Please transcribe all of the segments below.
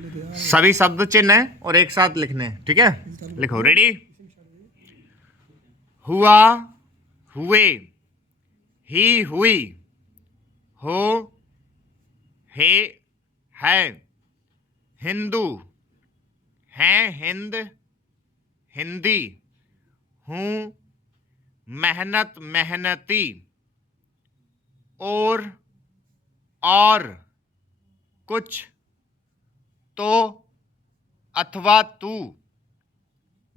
सभी शब्द चिन्ह हैं और एक साथ लिखने हैं, ठीक है। लिखो, रेडी। हुआ, हुए, ही, हुई, हो, हे, है, हिंदू, हैं, हिंद, हिंदी, हूँ, मेहनत, मेहनती, और, कुछ, तो, अथवा तू,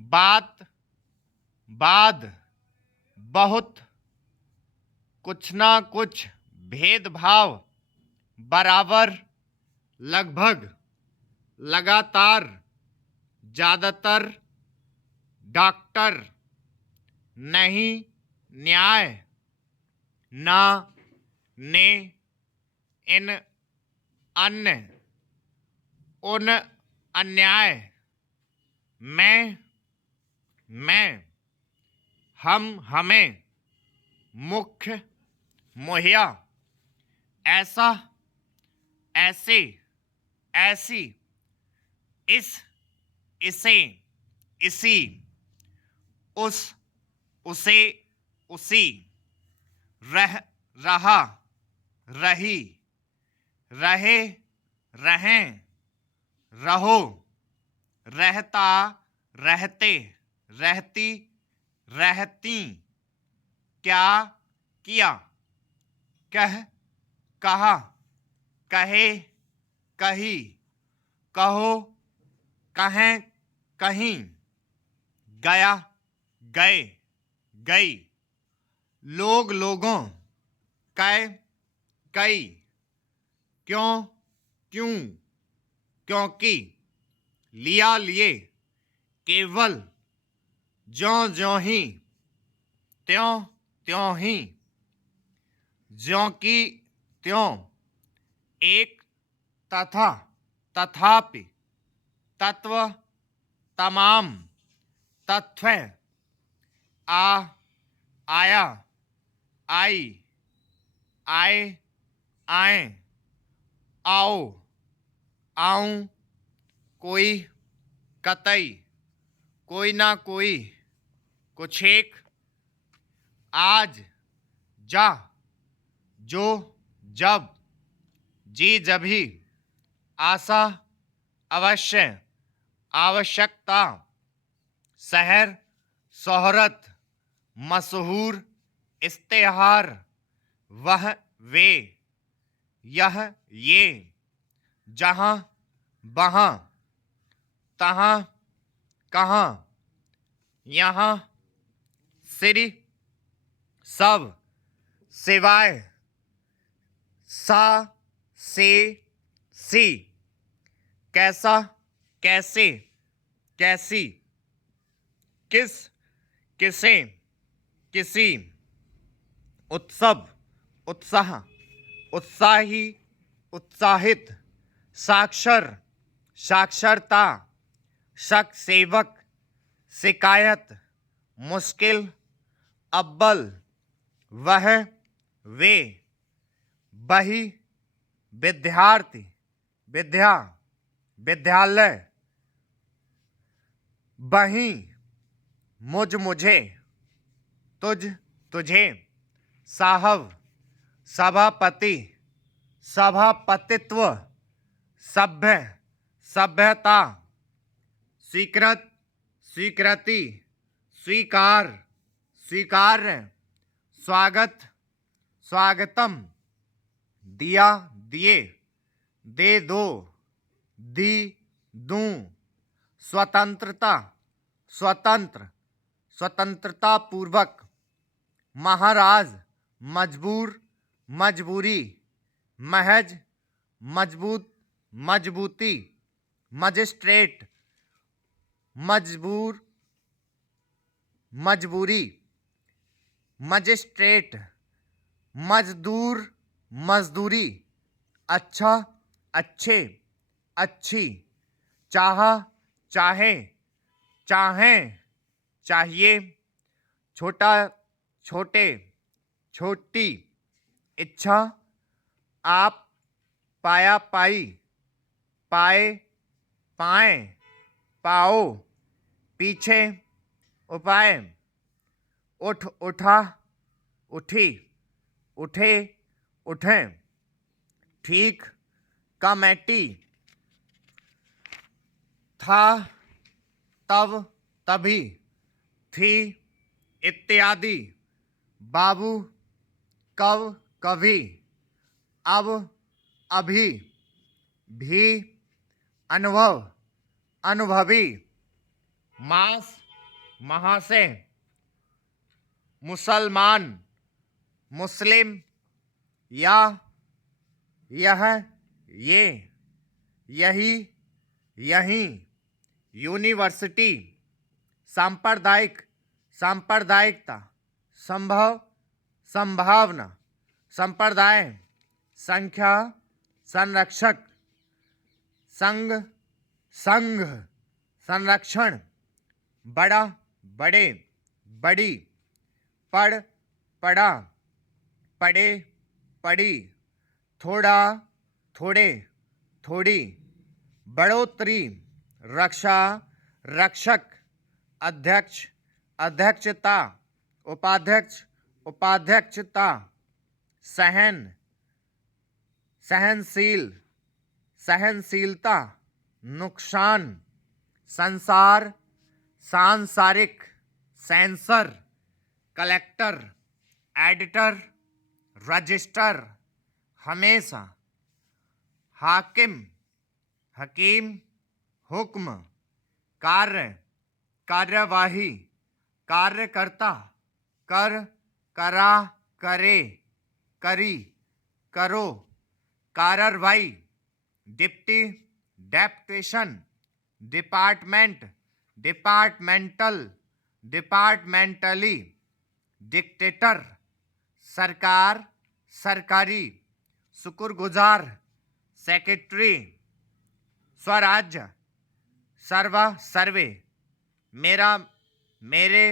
बात, बाद, बहुत, कुछ ना कुछ, भेदभाव, बराबर, लगभग, लगातार, ज्यादातर, डॉक्टर, नहीं, न्याय, ना, ने, इन, अन्य, उन, अन्याय, मैं, हम, हमें, मुख्य, मुहैया, ऐसा, ऐसे, ऐसी, इस, इसे, इसी, उस, उसे, उसी, रहा, रही, रहे, रहें, रहो, रहता, रहते, रहती, रहती, क्या, किया, कह, कहा, कहे, कही, कहो, कहें, कहीं, गया, गए, गई, लोग, लोगों, कै, कई, क्यों, क्यों, क्योंकि, लिया, लिए, केवल, ज्यों, ज्यों ही, त्यों, त्यों ही, ज्यों की, त्यों, एक, तथा, तथापि, तत्व, तमाम, तत्व, आया, आई, आए, आए, आओ, आऊं, कोई, कतई, कोई ना कोई, कुछ एक, आज, जा, जो, जब, जी, जभी, आशा, अवश्य, आवश्यकता, शहर, शोहरत, मशहूर, इश्तेहार, वह, वे, यह, ये, जहाँ, वहाँ, तहाँ, कहाँ, यहाँ, सिरी, सब, सिवाय, सा, से, सी, कैसा, कैसे, कैसी, किस, किसे, किसी, उत्सव, उत्साह, उत्साही, उत्साहित, साक्षर, साक्षरता, शक, सेवक, शिकायत, मुश्किल, अव्वल, वह, वे, बही, विद्यार्थी, विद्या, विद्यालय, बही, मुझ, मुझे, तुझ, तुझे, साहब, सभापति, सभापतित्व, सभ्य, सभ्यता, स्वीकृत, स्वीकृति, स्वीकार, स्वीकार्य, स्वागत, स्वागतम, दिया, दिए, दे, दो, दी, दूं, स्वतंत्रता, स्वतंत्र, स्वतंत्रता पूर्वक, महाराज, मजबूर, मजबूरी, महज, मजबूत, मजबूती, मजिस्ट्रेट, मजबूर, मजबूरी, मजिस्ट्रेट, मजदूर, मजदूरी, अच्छा, अच्छे, अच्छी, चाहा, चाहे, चाहें, चाहिए, छोटा, छोटे, छोटी, इच्छा, आप, पाया, पाई, पाए, पाएं, पाओ, पीछे, उपाय, उठ, उठा, उठी, उठे, उठें, ठीक, कमेटी, था, तब, तभी, थी, इत्यादि, बाबू, कब, कभी, अब, अभी, भी, अनुभव, अनुभवी, मास, महासे, मुसलमान, मुस्लिम, या, यह, ये, यही, यहीं, यूनिवर्सिटी, सांप्रदायिक, सांप्रदायिकता, संभव, संभावना, संप्रदाय, संख्या, संरक्षक, संघ, संघ, संरक्षण, बड़ा, बड़े, बड़ी, पढ़, पढ़ा, पढ़े, पढ़ी, थोड़ा, थोड़े, थोड़ी, बढ़ोतरी, रक्षा, रक्षक, अध्यक्ष, अध्यक्षता, उपाध्यक्ष, उपाध्यक्षता, सहन, सहनशील, सहनशीलता, नुकसान, संसार, सांसारिक, सेंसर, कलेक्टर, एडिटर, रजिस्टर, हमेशा, हाकिम, हकीम, हुक्म, कार्य, कार्यवाही, कार्यकर्ता, कर, करा, करे, करी, करो, कार्रवाई, deputy, deputation, department, departmental, departmentally, dictator, सरकार, सरकारी, शुक्रगुजार, सेक्रेटरी, स्वराज्य, सर्वा, सर्वे, मेरा, मेरे,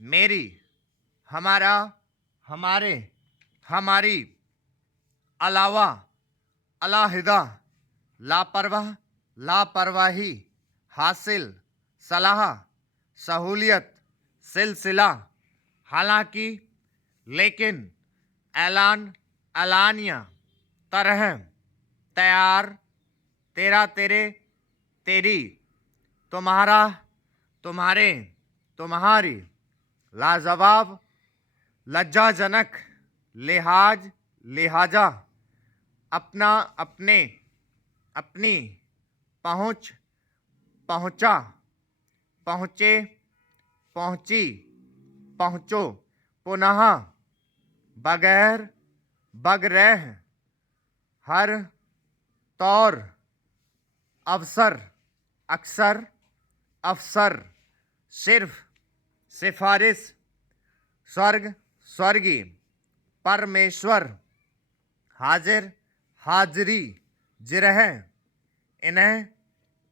मेरी, हमारा, हमारे, हमारी, अलावा, अलाहिदा, लापरवाह, लापरवाही, हासिल, सलाह, सहूलियत, सिलसिला, हालांकि, लेकिन, ऐलान, अलानिया, तरह, तैयार, तेरा, तेरे, तेरी, तुम्हारा, तुम्हारे, तुम्हारी, लाजवाब, लज्जाजनक, लिहाज, लिहाजा, अपना, अपने, अपनी, पहुँच, पहुँचा, पहुँचे, पहुँची, पहुँचो, पुनः, बगैर, बगरह, हर, तौर, अवसर, अक्सर, अफसर, सिर्फ, सिफारिश, स्वर्ग, स्वर्गी, परमेश्वर, हाजिर, हाजिरी, जिरह, इन्हें,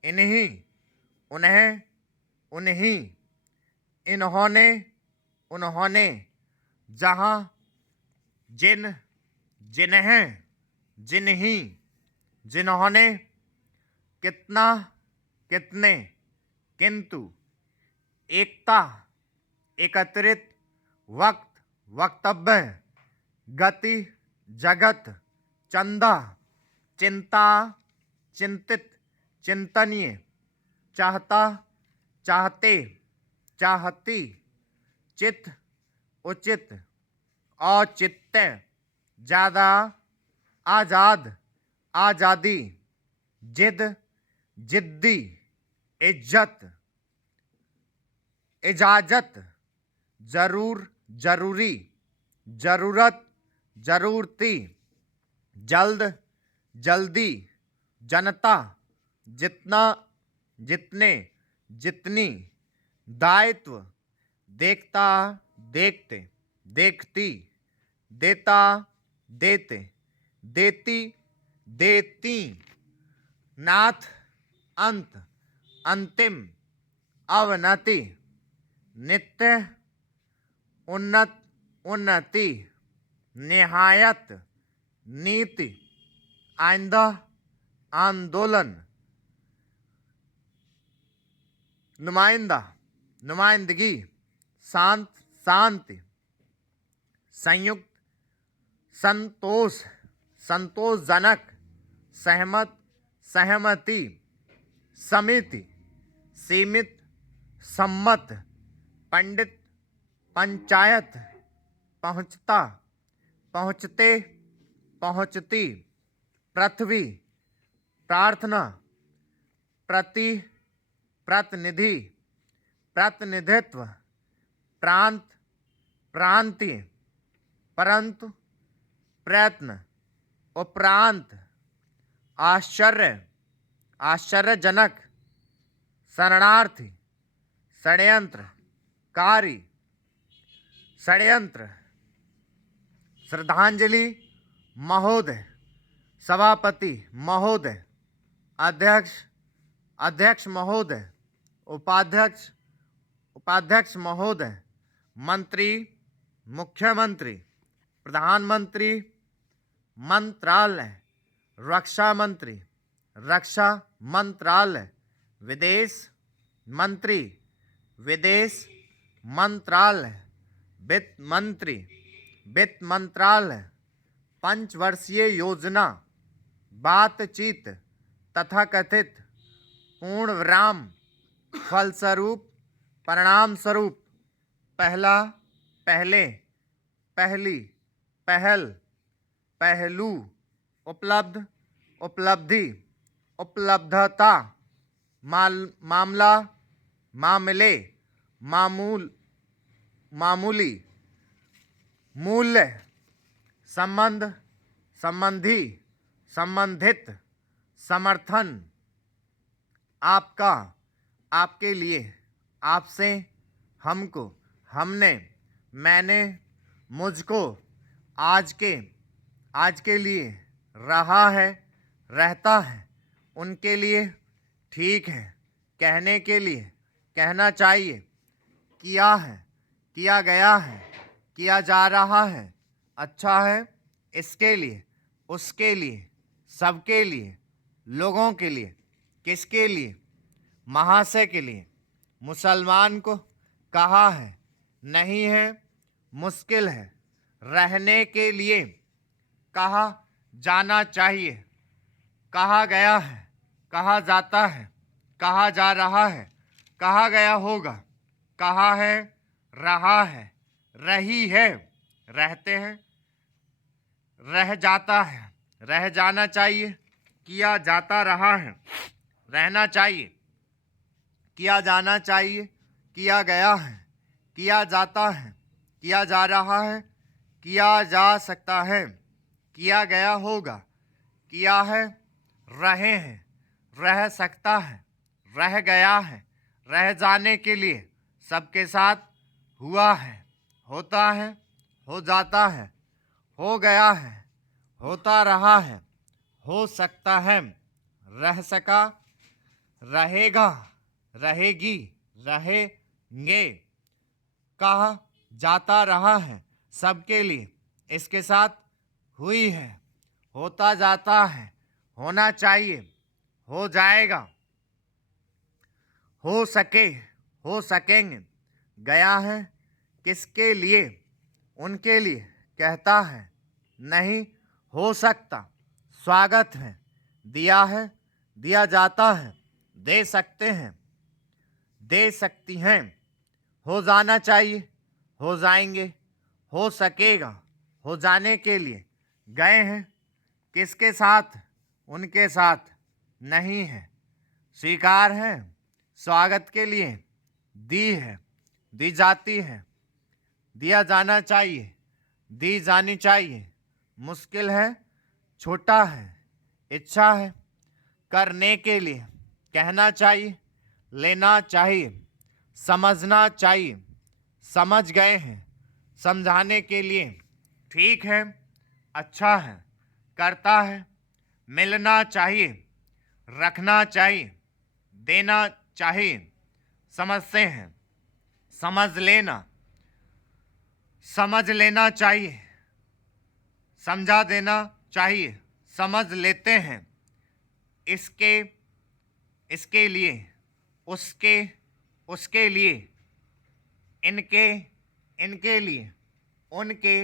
इन्हीं, उन्हें, उन्हीं, इन्होंने, उन्होंने, जहाँ, जिन, जिन्हें, जिन्हीं, जिन्होंने, कितना, कितने, किंतु, एकता, एकत्रित, वक्त, वक्तव्य, गति, जगत, चंदा, चिंता, चिंतित, चिंतनीय, चाहता, चाहते, चाहती, चित, उचित, औचित्य, ज़्यादा, आज़ाद, आज़ादी, जिद, जिद्दी, इज्जत, इजाजत, जरूर, जरूरी, जरूरत, जरूरती, जल्द, जल्दी, जनता, जितना, जितने, जितनी, दायित्व, देखता, देखते, देखती, देता, देते, देती, देती, नाथ, अंत, अंतिम, अवनति, नित्य, उन्नत, उन्नति, निहायत, नीति, आइंदा, आंदोलन, नुमाइंदा, नुमाइंदगी, शांत, शांति, संयुक्त, संतोष, संतोषजनक, सहमत, सहमति, समिति, सीमित, सम्मत, पंडित, पंचायत, पहुँचता, पहुँचते, पहुँचती, पृथ्वी, प्रार्थना, प्रति, प्रतिनिधि, प्रतिनिधित्व, प्रांत, प्रांतीय, परंतु, प्रयत्न, उपरांत, आश्चर्य, आश्चर्यजनक, शरणार्थी, षड्यंत्र, कारी, षड्यंत्र, श्रद्धांजलि, महोदय, सभापति महोदय, अध्यक्ष, अध्यक्ष महोदय, उपाध्यक्ष, उपाध्यक्ष महोदय, मंत्री, मुख्यमंत्री, प्रधानमंत्री, मंत्रालय, रक्षा मंत्री, रक्षा मंत्रालय, विदेश मंत्री, विदेश मंत्रालय, वित्त मंत्री, वित्त मंत्रालय, पंचवर्षीय योजना, बातचीत, तथाकथित, पूर्णविराम, फलस्वरूप, परिणाम स्वरूप, पहला, पहले, पहली, पहल, पहलू, उपलब्ध, उपलब्धि, उपलब्धता, मामला, मामले, मामूल, मामूली, मूल्य, संबंध, संबंधी, संबंधित, समर्थन, आपका, आपके लिए, आपसे, हमको, हमने, मैंने, मुझको, आज के लिए, रहा है, रहता है, उनके लिए, ठीक है, कहने के लिए, कहना चाहिए, किया है, किया गया है, किया जा रहा है, अच्छा है, इसके लिए, उसके लिए, सबके लिए, लोगों के लिए, किसके लिए, महाशय के लिए, मुसलमान को, कहा है, नहीं है, मुश्किल है, रहने के लिए, कहा जाना चाहिए, कहा गया है, कहा जाता है, कहा जा रहा है, कहा गया होगा, कहा है, रहा है, रही है, रहते हैं, रह जाता है, रह जाना चाहिए, किया जाता रहा है, रहना चाहिए, किया जाना चाहिए, किया गया है, किया जाता है, किया जा रहा है, किया जा सकता है, किया गया होगा, किया है, रहे हैं, रह सकता है, रह गया है, रह जाने के लिए, सबके साथ, हुआ है, होता है, हो जाता है, हो गया है, होता रहा है, हो सकता है, रह सका, रहेगा, रहेगी, रहेंगे, कहा जाता रहा है, सबके लिए, इसके साथ, हुई है, होता जाता है, होना चाहिए, हो जाएगा, हो सके, हो सकेंगे, गया है, किसके लिए, उनके लिए, कहता है, नहीं हो सकता, स्वागत है, दिया है, दिया जाता है, दे सकते हैं, दे सकती हैं, हो जाना चाहिए, हो जाएंगे, हो सकेगा, हो जाने के लिए, गए हैं, किसके साथ, उनके साथ, नहीं है, स्वीकार है, स्वागत के लिए, दी है, दी जाती है, दिया जाना चाहिए, दी जानी चाहिए, मुश्किल है, छोटा है, इच्छा है, करने के लिए, कहना चाहिए, लेना चाहिए, समझना चाहिए, समझ गए हैं, समझाने के लिए, ठीक है, अच्छा है, करता है, मिलना चाहिए, रखना चाहिए, देना चाहिए, समझते हैं, समझ लेना, समझ लेना चाहिए, समझा देना चाहिए, समझ लेते हैं, इसके, इसके लिए, उसके, उसके लिए, इनके, इनके लिए, उनके,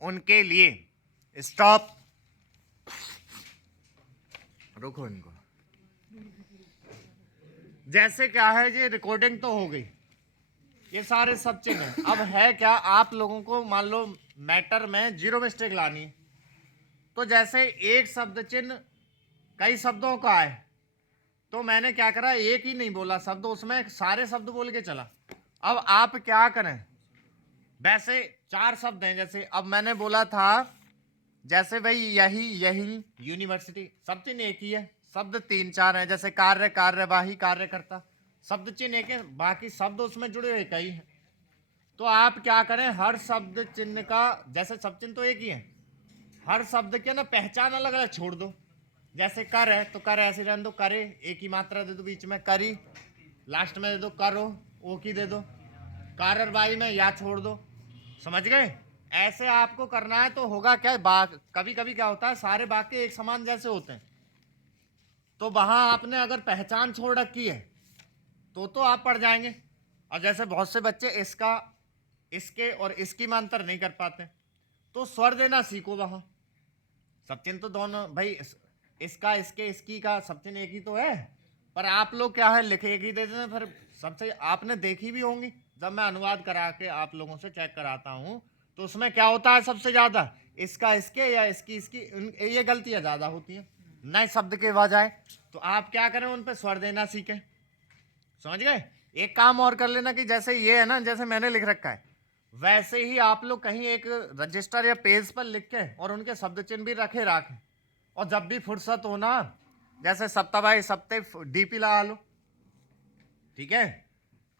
उनके लिए। स्टॉप, रुको इनको। जैसे क्या है, ये रिकॉर्डिंग तो हो गई, ये सारे सब चिन्ह हैं। अब है क्या, आप लोगों को मान लो मैटर में जीरो मिस्टेक लानी है। तो जैसे एक शब्द चिन्ह कई शब्दों का है, तो मैंने क्या करा, एक ही नहीं बोला शब्द, उसमें सारे शब्द बोल के चला। अब आप क्या करें, वैसे चार शब्द हैं, जैसे अब मैंने बोला था, जैसे भाई यही, यही, यूनिवर्सिटी, सब चिन्ह एक ही है, शब्द तीन चार हैं। जैसे कार्य, कार्यवाही, कार्यकर्ता, शब्द चिन्ह एक है, बाकी शब्द उसमें जुड़े हुए कई हैं। तो आप क्या करें, हर शब्द चिन्ह का, जैसे सब चिन्ह तो एक ही है, हर शब्द के ना पहचान अलग अलग छोड़ दो। जैसे कर है तो कर ऐसे रहने दो, करे, एक ही मात्रा दे दो बीच में, करी, लास्ट में दे दो करो, ओ की दे दो, कार्यवाही में या छोड़ दो। समझ गए? ऐसे आपको करना है। तो होगा क्या, कभी कभी क्या होता है, सारे वाक्य एक समान जैसे होते हैं, तो वहां आपने अगर पहचान छोड़ रखी है तो आप पढ़ जाएंगे। और जैसे बहुत से बच्चे इसका, इसके और इसकी में अंतर नहीं कर पाते, तो स्वर देना सीखो। वहां सब चिन्ह तो दोनों भाई, इसका, इसके, इसकी का सब चिन्ह एक ही तो है, पर आप लोग क्या है, लिखे एक ही देते हैं। फिर सबसे आपने देखी भी होंगी, जब मैं अनुवाद करा के आप लोगों से चेक कराता हूं, तो उसमें क्या होता है, सबसे ज्यादा इसका, इसके, या इसकी, इसकी, ये गलतियां ज्यादा होती हैं नए शब्द के बजाय। तो आप क्या करें, उन पे स्वर देना सीखें। समझ गए? एक काम और कर लेना कि जैसे ये है ना, जैसे मैंने लिख रखा है, वैसे ही आप लोग कहीं एक रजिस्टर या पेज पर लिख के और उनके शब्द चिन्ह भी रखें। और जब भी फुर्सत हो ना, जैसे सप्ताह बाई सप्ते डीपी लगा लो, ठीक है,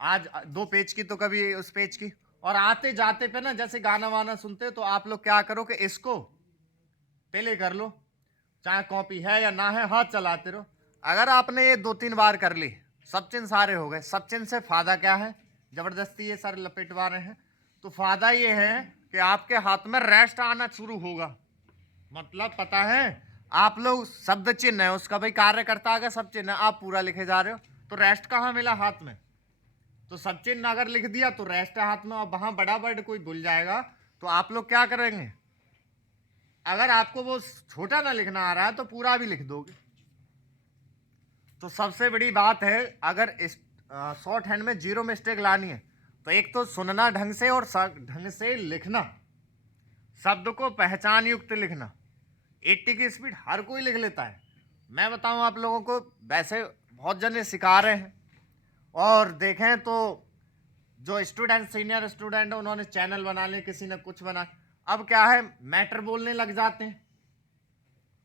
आज 2 पेज की तो कभी उस पेज की। और आते जाते पे ना, जैसे गाना वाना सुनते हो, तो आप लोग क्या करो कि इसको पहले कर लो, चाहे कॉपी है या ना है, हाथ चलाते रहो। अगर आपने ये 2-3 बार कर ली, सब चिन्ह सारे हो गए। सब चिन्ह से फायदा क्या है, जबरदस्ती ये सारे लपेटवा रहे हैं, तो फायदा ये है कि आपके हाथ में रेस्ट आना शुरू होगा। मतलब पता है, आप लोग शब्द चिन्ह है उसका भाई कार्यकर्ता आ गया, सब चिन्ह आप पूरा लिखे जा रहे हो, तो रेस्ट कहाँ मिला हाथ में। तो सब चिन्ह अगर लिख दिया तो रेस्ट है हाथ में, और वहां बड़ा वर्ड कोई भूल जाएगा तो आप लोग क्या करेंगे, अगर आपको वो छोटा ना लिखना आ रहा है तो पूरा भी लिख दोगे। तो सबसे बड़ी बात है, अगर इस शॉर्ट हैंड में जीरो मिस्टेक लानी है, तो एक तो सुनना ढंग से और ढंग से लिखना, शब्द को पहचान युक्त लिखना। 80 की स्पीड हर कोई लिख लेता है। मैं बताऊं आप लोगों को, वैसे बहुत जने सिखा रहे हैं, और देखें तो जो स्टूडेंट, सीनियर स्टूडेंट है, उन्होंने चैनल बना लिए, किसी ने कुछ बना। अब क्या है, मैटर बोलने लग जाते हैं।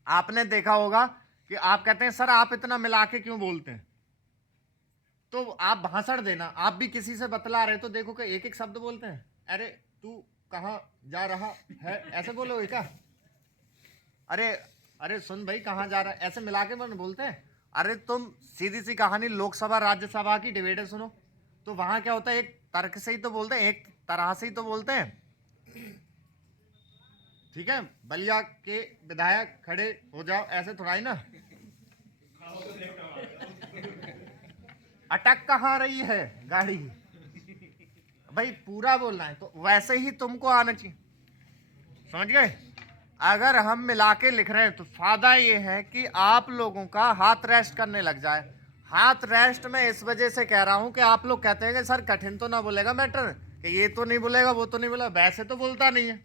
आपने देखा होगा कि आप कहते हैं सर आप इतना मिला के क्यों बोलते हैं, तो आप भाषण देना, आप भी किसी से बतला रहे तो देखो कि एक एक शब्द बोलते हैं। अरे तू कहाँ जा रहा है, ऐसे बोलोगे क्या? अरे अरे सुन भाई कहाँ जा रहा है, ऐसे मिला के मन बोलते हैं। अरे तुम सीधी सी कहानी लोकसभा राज्यसभा की डिबेट सुनो, तो वहां क्या होता है, एक तर्क से ही तो बोलते हैं, एक तरह से ही तो बोलते हैं। ठीक है, बलिया के विधायक खड़े हो जाओ, ऐसे थोड़ा ही ना। अटक कहाँ रही है गाड़ी, भाई पूरा बोलना है, तो वैसे ही तुमको आना चाहिए। समझ गए? अगर हम मिला के लिख रहे हैं तो फायदा ये है कि आप लोगों का हाथ रेस्ट करने लग जाए। हाथ रेस्ट में इस वजह से कह रहा हूं कि आप लोग कहते हैं कि सर कठिन तो ना बोलेगा मैटर, कि ये तो नहीं बोलेगा, वो तो नहीं बोलेगा, वैसे तो बोलता नहीं है।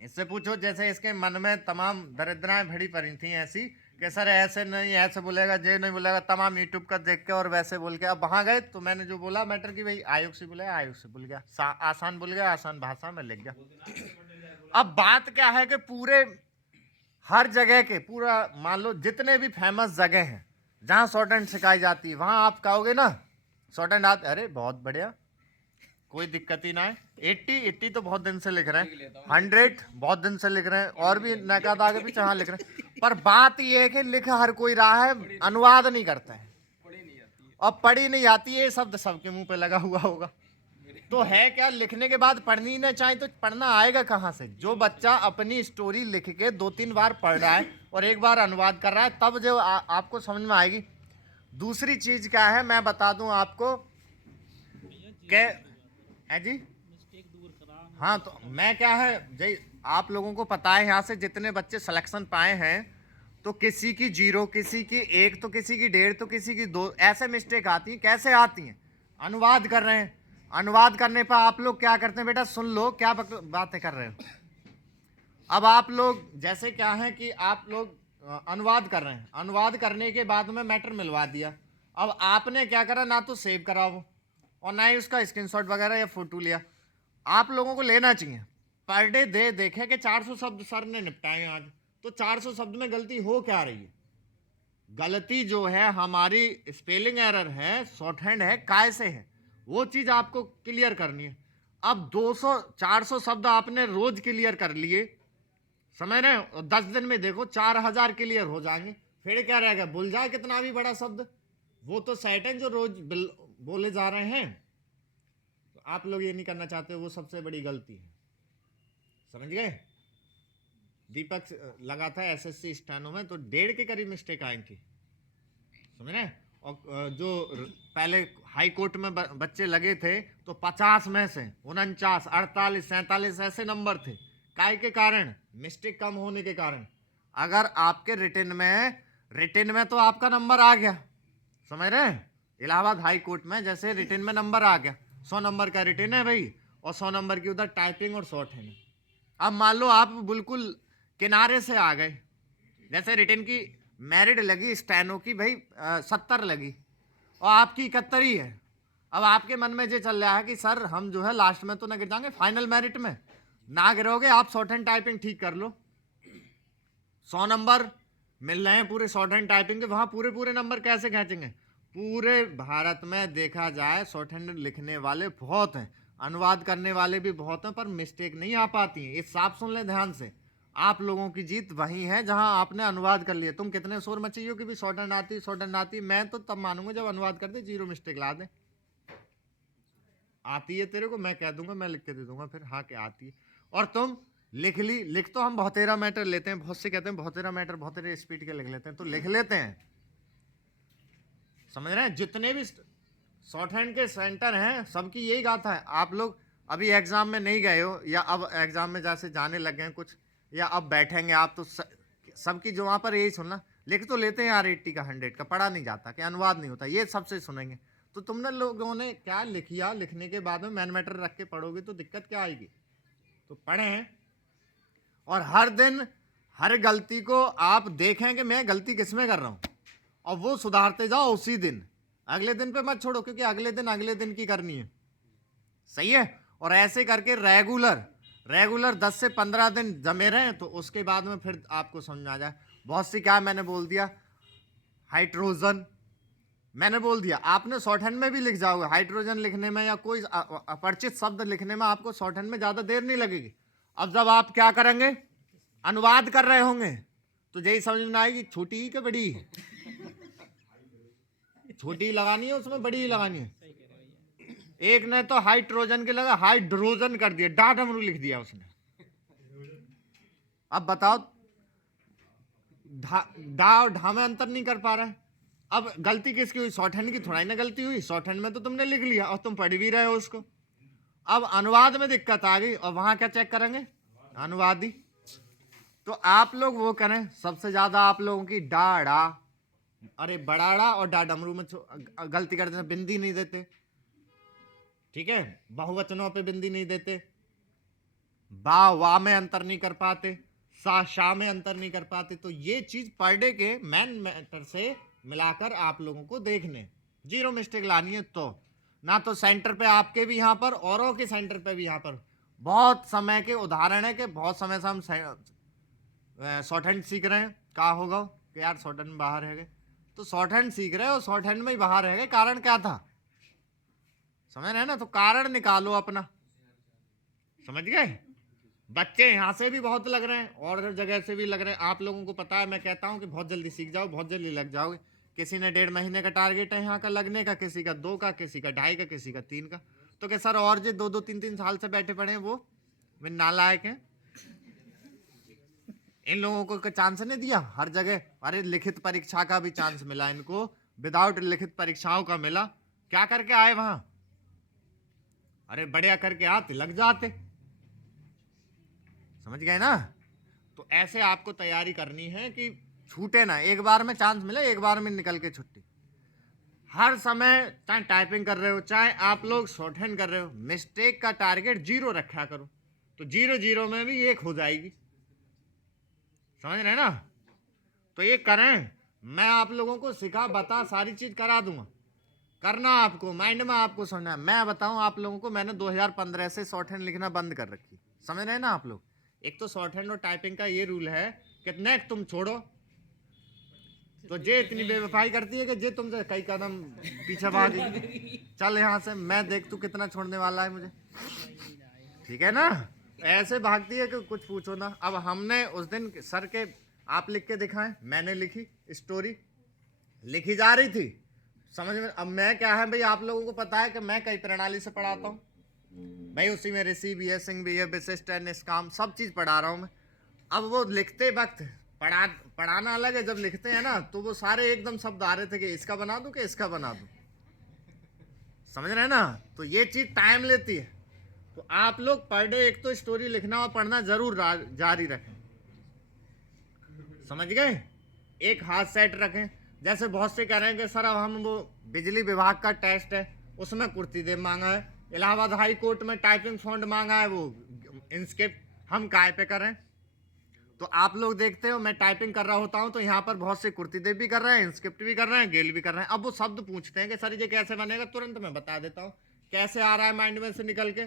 इससे पूछो, जैसे इसके मन में तमाम दरिद्राएं भरी पड़ी थी ऐसी कि सर ऐसे नहीं, ऐसे बोलेगा, जे नहीं बोलेगा, तमाम यूट्यूब का देख के और वैसे बोल के। अब वहां गए तो मैंने जो बोला मैटर की, भाई आयोग से बोला, आयोग से बोल गया, आसान बोल गया, आसान भाषा में लिख गया। अब बात क्या है कि पूरे हर जगह के, पूरा मान लो जितने भी फेमस जगह हैं जहां शॉर्ट हैंड सिखाई जाती है, वहां आप कहोगे ना शॉर्ट हैंड आते, अरे बहुत बढ़िया, कोई दिक्कत ही ना है। 80 तो बहुत दिन से लिख रहे हैं, 100 बहुत दिन से लिख रहे हैं, और भी नकाद आगे पीछे हाँ लिख रहे हैं। पर बात यह है कि लिख हर कोई रहा है, अनुवाद नहीं करता है, और पढ़ी नहीं आती है, शब्द सबके मुंह पे लगा हुआ होगा। तो है क्या, लिखने के बाद पढ़नी ना चाहे तो पढ़ना आएगा कहाँ से? जो बच्चा अपनी स्टोरी लिख के 2-3 बार पढ़ रहा है और एक बार अनुवाद कर रहा है, तब जो आपको समझ में आएगी। दूसरी चीज क्या है मैं बता दूं आपको कि है जी। हाँ तो मैं क्या है जी, आप लोगों को पता है यहाँ से जितने बच्चे सिलेक्शन पाए हैं तो किसी की 0, किसी की 1, तो किसी की 1.5, तो किसी की 2, ऐसे मिस्टेक आती हैं। कैसे आती हैं? अनुवाद कर रहे हैं, अनुवाद करने पर आप लोग क्या करते हैं बेटा, सुन लो क्या बातें कर रहे हो। अब आप लोग जैसे क्या है कि आप लोग अनुवाद कर रहे हैं, अनुवाद करने के बाद में मैटर मिलवा दिया। अब आपने क्या करा, ना तो सेव करा वो और ना ही उसका स्क्रीनशॉट वगैरह या फोटो लिया। आप लोगों को लेना चाहिए, पर डे दे देखे कि 400 शब्द सर ने निपटाए आज, तो 400 शब्द में गलती हो क्या रही है? गलती जो है हमारी स्पेलिंग एरर है, शॉर्ट हैंड है, काय से है, वो चीज आपको क्लियर करनी है। अब 200 400 शब्द आपने रोज क्लियर कर लिए, समझ रहे हो, 10 दिन में देखो 4000 क्लियर हो जाएंगे। फिर क्या रहेगा, भूल जाए कितना भी बड़ा शब्द, वो तो सेट है जो रोज बोले जा रहे हैं। तो आप लोग ये नहीं करना चाहते, वो सबसे बड़ी गलती है, समझ गए। दीपक लगा था एसएससी स्टैनो में तो 1.5 के करीब मिस्टेक आई थी, समझ रहे। और जो पहले हाई कोर्ट में बच्चे लगे थे तो 50 में से 49, 48, 47 ऐसे नंबर थे। काय के कारण? मिस्टेक कम होने के कारण। अगर आपके रिटन में तो आपका नंबर आ गया, समझ रहे हैं। इलाहाबाद हाई कोर्ट में जैसे रिटन में नंबर आ गया, 100 नंबर का रिटन है भाई, और 100 नंबर की उधर टाइपिंग और शॉर्ट हैंड। अब मान लो आप बिल्कुल किनारे से आ गए, जैसे रिटन की मेरिट लगी स्टैनो की भाई 70 लगी और आपकी 71 ही है। अब आपके मन में ये चल रहा है कि सर हम जो है लास्ट में तो ना गिर जाएंगे, फाइनल मेरिट में ना गिरोगे, आप शॉर्ट हैंड टाइपिंग ठीक कर लो। 100 नंबर मिल रहे हैं पूरे शॉर्ट हैंड टाइपिंग के, वहां पूरे पूरे नंबर कैसे खींचेंगे? पूरे भारत में देखा जाए शॉर्ट हैंड लिखने वाले बहुत हैं, अनुवाद करने वाले भी बहुत हैं, पर मिस्टेक नहीं आ पाती है। ये साफ सुन ले ध्यान से, आप लोगों की जीत वही है जहां आपने अनुवाद कर लिया। तुम कितने शोर मचाइयो कि भी शॉर्ट हैंड आती, शॉर्ट हैंड आती, मैं तो तब मानूंगा जब अनुवाद कर दे, 0 मिस्टेक ला दे। आती है तेरे को, मैं कह दूंगा, मैं लिख के दे दूंगा फिर हाँ क्या आती है। और तुम लिख तो हम बहुतेरा मैटर लेते हैं, बहुत से कहते हैं बहुतेरा मैटर बहुतेरे स्पीड के लिख लेते हैं, तो लिख लेते हैं, समझ रहे हैं। जितने भी शॉर्ट हैंड के सेंटर हैं सबकी यही गाथा है। आप लोग अभी एग्जाम में नहीं गए हो, या अब एग्जाम में जैसे जाने लगे हैं कुछ, या अब बैठेंगे आप, तो सबकी जो वहां पर यही सुनना, लिख तो लेते हैं यार 80 का 100 का, पढ़ा नहीं जाता, कि अनुवाद नहीं होता, ये सबसे सुनेंगे। तो तुमने लोगों ने क्या लिखिया, लिखने के बाद में मैन मैटर रख के पढ़ोगे तो दिक्कत क्या आएगी। तो पढ़ें, और हर दिन हर गलती को आप देखें कि मैं गलती किसमें कर रहा हूं, और वो सुधारते जाओ उसी दिन, अगले दिन पे मत छोड़ो, क्योंकि अगले दिन की करनी है, सही है। और ऐसे करके रेगुलर 10 से 15 दिन जमे रहे, तो उसके बाद में फिर आपको समझ आ जाए। बहुत सी क्या मैंने बोल दिया, हाइड्रोजन मैंने बोल दिया, आपने शॉर्ट हैंड में भी लिख जाओगे। हाइड्रोजन लिखने में या कोई अपरिचित शब्द लिखने में आपको शॉर्ट हैंड में ज्यादा देर नहीं लगेगी। अब जब आप क्या करेंगे, अनुवाद कर रहे होंगे, तो यही समझ में आएगी छोटी ही कि बड़ी, छोटी लगानी है उसमें, बड़ी ही लगानी है। एक ने तो हाइड्रोजन के लगा हाइड्रोजन कर दिया, डा डमरू लिख दिया उसने। अब बताओ, डा और ढा में अंतर नहीं कर पा रहे हैं। अब गलती किसकी हुई, शॉर्ट हैंड की थोड़ा ही ना गलती हुई, शॉर्ट हैंड में तो तुमने लिख लिया और तुम पढ़ भी रहे हो उसको। अब अनुवाद में दिक्कत आ गई, और वहां क्या चेक करेंगे, अनुवादी। तो आप लोग वो करें, सबसे ज्यादा आप लोगों की डाड़ा, अरे बड़ाड़ा और डा डमरू में गलती करते हैं, बिंदी नहीं देते, ठीक है, बहुवचनों पे बिंदी नहीं देते, बा वा में अंतर नहीं कर पाते, सा शा में अंतर नहीं कर पाते। तो ये चीज पर डे के मैन मैटर से मिलाकर आप लोगों को देखने, 0 मिस्टेक लानी है। तो ना तो सेंटर पे आपके भी यहाँ पर, औरों के सेंटर पे भी यहाँ पर, बहुत समय के उदाहरण है कि बहुत समय से हम शॉर्ट हैंड सीख रहे हैं, क्या होगा कि यार शॉर्ट हैंड में बाहर रह गए, तो शॉर्ट हैंड सीख रहे हो, शॉर्ट हैंड में ही बाहर रह गए, कारण क्या था, समझ रहे हैं ना। तो कारण निकालो अपना, समझ गए। बच्चे यहाँ से भी बहुत लग रहे हैं और जगह से भी लग रहे हैं, आप लोगों को पता है, मैं कहता हूँ कि बहुत जल्दी सीख जाओ, बहुत जल्दी लग जाओगे। किसी ने 1.5 महीने का टारगेट है यहाँ का लगने का, किसी का 2 का, किसी का 2.5 का, किसी का 3 का। तो क्या सर और जो 2-2 3-3 साल से बैठे पड़े हैं वो नालायक हैं, इन लोगों को चांस नहीं दिया हर जगह। अरे लिखित परीक्षा का भी चांस मिला इनको, विदाउट लिखित परीक्षाओं का मिला, क्या करके आए वहां? अरे बढ़िया करके आते, लग जाते। समझ गए ना? तो ऐसे आपको तैयारी करनी है कि छूटे ना, एक बार में चांस मिले, एक बार में निकल के छुट्टी। हर समय चाहे टाइपिंग कर रहे हो, चाहे आप लोग शॉर्ट हैंड कर रहे हो, मिस्टेक का टारगेट 0 रखा करो, तो 0 0 में भी 1 हो जाएगी। समझ रहे ना? तो ये करें, मैं आप लोगों को सिखा बता सारी चीज करा दूंगा। करना आपको, माइंड में आपको समझना है। मैं बताऊं आप लोगों को, मैंने 2015 से शॉर्ट हैंड लिखना बंद कर रखी। समझ रहे ना आप लोग? एक तो शॉर्ट हैंड और टाइपिंग का ये रूल है कि नेक तुम छोड़ो तो जे इतनी बेवफाई करती है कि जे तुमसे कई कदम पीछे भागेगी। चल यहाँ से, मैं देख तू कितना छोड़ने वाला है मुझे। ठीक है ना? ऐसे भागती है कि कुछ पूछो ना। अब हमने उस दिन सर के, आप लिख के दिखाएं, मैंने लिखी स्टोरी, लिखी जा रही थी, समझ में। अब मैं क्या है भाई, आप लोगों को पता है कि मैं कई प्रणाली से पढ़ाता हूँ भाई, उसी में ऋषि भी है, सिंह भी है, विशिष्ट है, निष्काम, सब चीज पढ़ा रहा हूँ मैं। अब वो लिखते वक्त पढ़ाना अलग है, जब लिखते हैं ना तो वो सारे एकदम शब्द आ रहे थे कि इसका बना दूं कि इसका बना दूं। समझ रहे हैं ना? तो ये चीज टाइम लेती है। तो आप लोग पर डे एक तो स्टोरी लिखना और पढ़ना जरूर जारी रखें। समझ गए? एक हाथ सेट रखें। जैसे बहुत से कह रहे हैं कि सर अब हम वो बिजली विभाग का टेस्ट है उसमें कुर्ती देव मांगा है, इलाहाबाद हाई कोर्ट में टाइपिंग फॉन्ट मांगा है, वो इंस्क्रिप्ट हम काय पे करें? तो आप लोग देखते हो मैं टाइपिंग कर रहा होता हूं तो यहाँ पर बहुत से कुर्ती देव भी कर रहे हैं, इंस्क्रिप्ट भी कर रहे हैं, गेल भी कर रहे हैं। अब वो शब्द पूछते हैं कि सर ये कैसे बनेगा, तुरंत मैं बता देता हूँ कैसे आ रहा है माइंड में से निकल के,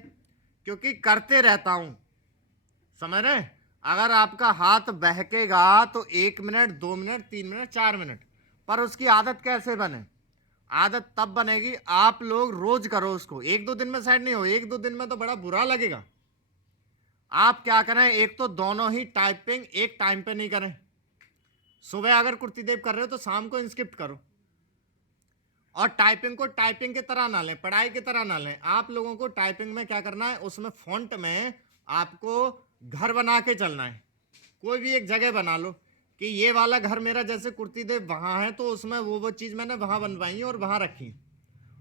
क्योंकि करते रहता हूं। समझ रहे? अगर आपका हाथ बहकेगा तो 1 मिनट, 2 मिनट, 3 मिनट, 4 मिनट, पर उसकी आदत कैसे बने? आदत तब बनेगी आप लोग रोज करो उसको। 1 2 दिन में सेट नहीं हो, 1 2 दिन में तो बड़ा बुरा लगेगा। आप क्या करें, एक तो दोनों ही टाइपिंग एक टाइम पे नहीं करें। सुबह अगर कुर्ती देव कर रहे हो तो शाम को इंस्क्रिप्ट करो, और टाइपिंग को टाइपिंग की तरह ना लें, पढ़ाई की तरह ना लें। आप लोगों को टाइपिंग में क्या करना है, उसमें फॉन्ट में आपको घर बना के चलना है। कोई भी एक जगह बना लो कि ये वाला घर मेरा, जैसे कुर्ती देव वहाँ है तो उसमें वो चीज़ मैंने वहाँ बनवाई और वहाँ रखी,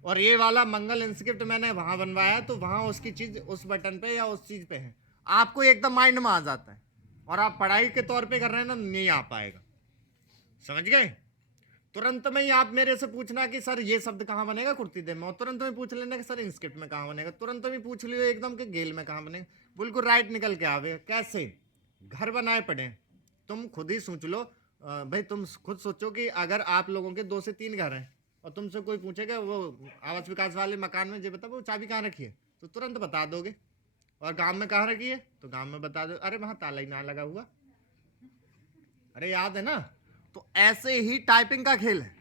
और ये वाला मंगल इंस्क्रिप्ट मैंने वहाँ बनवाया तो वहाँ उसकी चीज़ उस बटन पे या उस चीज़ पे है। आपको एकदम माइंड में आ जाता है, और आप पढ़ाई के तौर पे कर रहे हैं ना, नहीं आ पाएगा। समझ गए? तुरंत में ही आप मेरे से पूछना कि सर ये शब्द कहाँ बनेगा कुर्ती देव में, और तुरंत में पूछ लेना कि सर इंस्क्रिप्ट में कहाँ बनेगा, तुरंत में पूछ लियो एकदम कि गेल में कहाँ बनेगा। बिल्कुल राइट निकल के आवे। कैसे? घर बनाए पड़े। तुम खुद ही सोच लो भाई, तुम खुद सोचो कि अगर आप लोगों के 2 से 3 घर हैं और तुमसे कोई पूछेगा वो आवास विकास वाले मकान में, जो बता वो चाबी कहाँ रखी है, तो तुरंत बता दोगे। और गांव में कहाँ रखी है तो गांव में बता दो, अरे वहां ताला ही ना लगा हुआ, अरे याद है ना? तो ऐसे ही टाइपिंग का खेल है।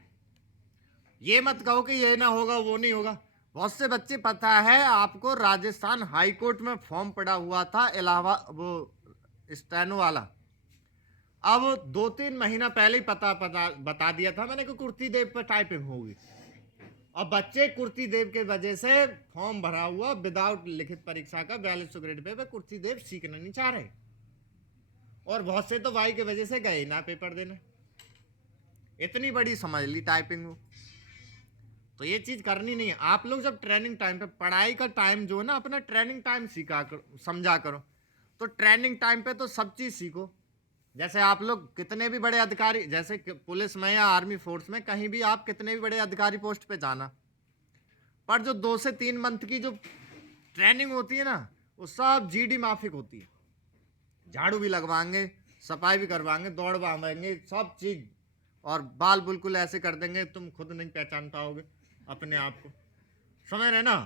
ये मत कहो कि ये ना होगा वो नहीं होगा। बहुत से बच्चे, पता है आपको, राजस्थान हाई कोर्ट में फॉर्म पड़ा हुआ था इलाहाबाद, वो स्टेनो वाला। अब 2 3 महीना पहले ही बता दिया था मैंने कि कुर्ती देव पर टाइपिंग होगी। अब बच्चे कुर्ती देव के वजह से फॉर्म भरा हुआ विदाउट लिखित परीक्षा का 4200 ग्रेड पे कुर्ती देव सीखना नहीं चाह रहे, और बहुत से तो वाई के वजह से गए ना पेपर देने। इतनी बड़ी समझ ली टाइपिंग वो। तो ये चीज करनी नहीं है। आप लोग जब ट्रेनिंग टाइम पे, पढ़ाई का टाइम जो है ना, अपना ट्रेनिंग टाइम सीखा करो, समझा करो। तो ट्रेनिंग टाइम पे तो सब चीज सीखो। जैसे आप लोग कितने भी बड़े अधिकारी, जैसे पुलिस में या आर्मी फोर्स में, कहीं भी आप कितने भी बड़े अधिकारी पोस्ट पे जाना, पर जो 2 से 3 मंथ की जो ट्रेनिंग होती है ना, वो सब जीडी माफिक होती है। झाड़ू भी लगवाएंगे, सफाई भी करवाएंगे, दौड़वाएंगे, सब चीज, और बाल बिल्कुल ऐसे कर देंगे तुम खुद नहीं पहचान पाओगे अपने आप को। समझ रहे ना?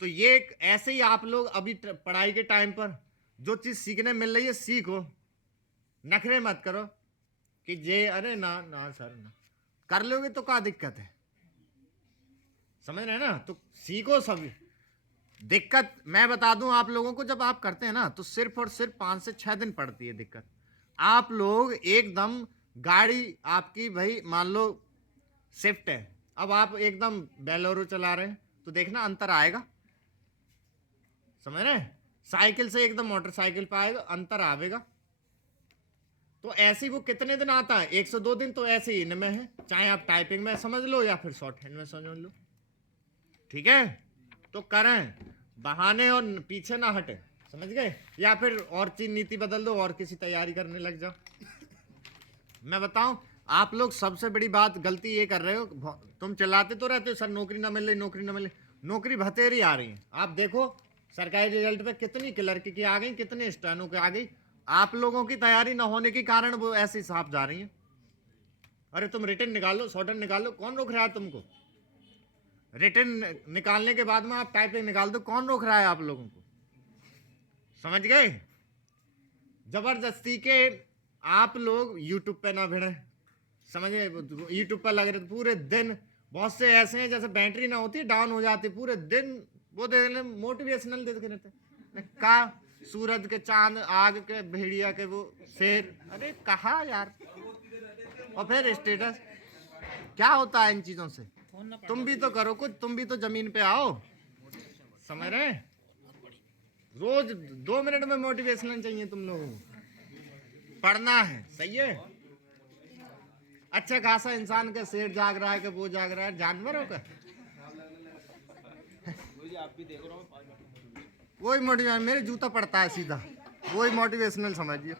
तो ये ऐसे ही आप लोग अभी पढ़ाई के टाइम पर जो चीज सीखने मिल रही है सीखो, नखरे मत करो कि जे अरे ना ना सर ना, कर लोगे तो क्या दिक्कत है? समझ रहे हैं ना? तो सीखो सभी। दिक्कत मैं बता दूं आप लोगों को, जब आप करते हैं ना तो सिर्फ और सिर्फ 5 से 6 दिन पड़ती है दिक्कत। आप लोग एकदम गाड़ी आपकी भाई मान लो स्विफ्ट है, अब आप एकदम बेलोरो चला रहे हैं तो देखना अंतर आएगा। समझ रहे हैं? साइकिल से एकदम मोटरसाइकिल पे आएगा, अंतर आएगा। तो ऐसे ही वो कितने दिन आता है? 102 दिन तो ऐसे ही इनमें है, चाहे आप टाइपिंग में समझ लो या फिर शॉर्ट हैंड में समझ लो। ठीक है, तो करें, बहाने और पीछे ना हटे, समझ गए? या फिर और चीज नीति बदल दो और किसी तैयारी करने लग जाओ। मैं बताऊं, आप लोग सबसे बड़ी बात गलती ये कर रहे हो, तुम चिल्लाते तो रहते हो सर नौकरी ना मिले, नौकरी ना मिले। नौकरी भतेरी आ रही है। आप देखो सरकारी रिजल्ट पे कितनी क्लर्क की आ गई, कितने स्टेनो की आ गई। आप लोगों की तैयारी ना होने के कारण वो ऐसी साफ जा रही है। अरे तुम रिटर्न निकालो, शॉर्टन निकालो, कौन रोक रहा है तुमको? रिटर्न निकालने के बाद में आप टाइपिंग निकाल दो, कौन रोक रहा है आप लोगों को? समझ गए? जबरदस्ती के आप लोग यूट्यूब पे ना भिड़े, समझे? यूट्यूब पर लग रहे पूरे दिन। बहुत से ऐसे हैं जैसे बैटरी ना होती डाउन हो जाती, पूरे दिन वो देख रहे मोटिवेशनल देते रहते का, सूरज के, चांद, आग के, भेड़िया के, वो शेर। अरे कहा यार, और फिर स्टेटस क्या होता है इन चीजों से? तुम भी तो करो कुछ, तुम भी तो जमीन पे आओ, समझ रहे? रोज 2 मिनट में मोटिवेशनल चाहिए तुम लोगों को, पढ़ना है, सही है? अच्छा खासा इंसान का शेर जाग रहा है कि वो जाग रहा है, जानवरों का वही मोटिवेशन। मेरे जूता पड़ता है सीधा, वही मोटिवेशनल समझिए।